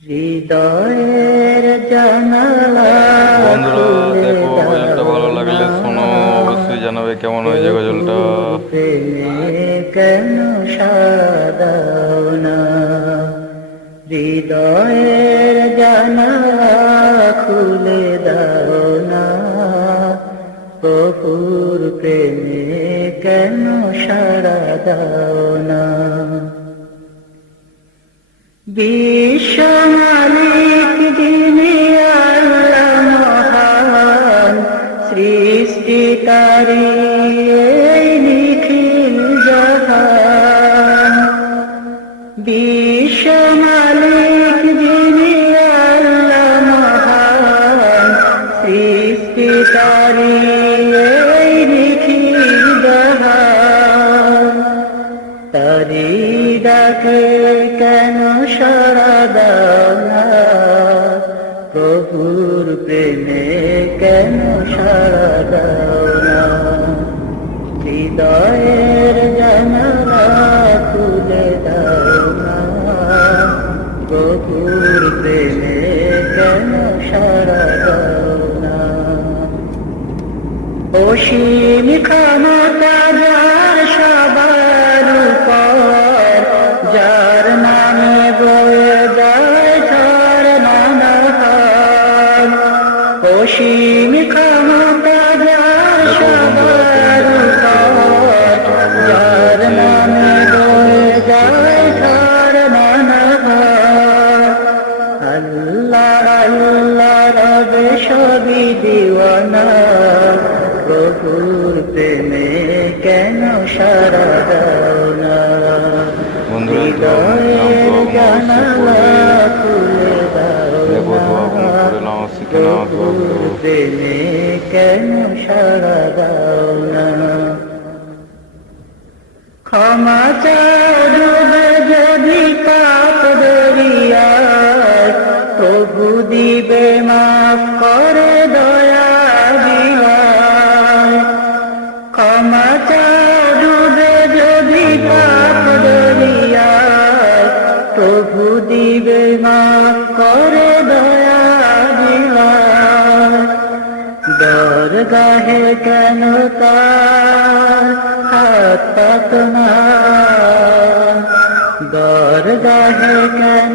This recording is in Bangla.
হৃদয়ের জানালা বন্ধুরা দেখো, গজলটা ভালো লাগলে শোনো, অবশ্যই জানাবে কেমন হয়েছে গজলটা। প্রেমে কেন সাদাও না, হৃদয়ের জানালা খুলে দাও না, কপুর প্রেমে কেন সাড়া দাও না। বিশ্ব মালিক যিনি আল্লাহ মহান, সৃষ্টিকারী এই নিখিল জাহান। বিশ্ব মালিক যিনি আল্লাহ মহান, সৃষ্টিকারী এই নিখিল জাহান। তারি ডাকে কেন সাড়া দাও না, প্রভুর প্রেমে কেন সাড়া দাও না। হৃদয়ের জানালা খুলে দাও না, প্রভুর প্রেমে কেন সাড়া দাও না। অসীম ক্ষমতা যার সবার উপর, যার নামে বয়ে যায় ঝরনা নহর। অসীম ক্ষমতা যার সবার উপর, যার নামে বয়ে যায় ঝরনা নহর। আল্লাহ আল্লাহ রবে সবই দিওয়ানা, প্রভুর প্রেমে কেন সাড়া দাও না। হৃদয়ের জানালা খুলে দাও না, প্রভুর প্রেমে কেন সাড়া দাও না। ক্ষমা চাও ডুবে যদি পাপ দরিয়ায়, প্রভু দিবে মাফ করে দয়া দিওয়ায়। ক্ষমা চাও ডুবে যদি পাপ দরিয়ায়, প্রভু দিবে মাফ করে দয়া দিওয়ায়। দরগাহে কেন তার হাত পাতো না, দরগাহে কেন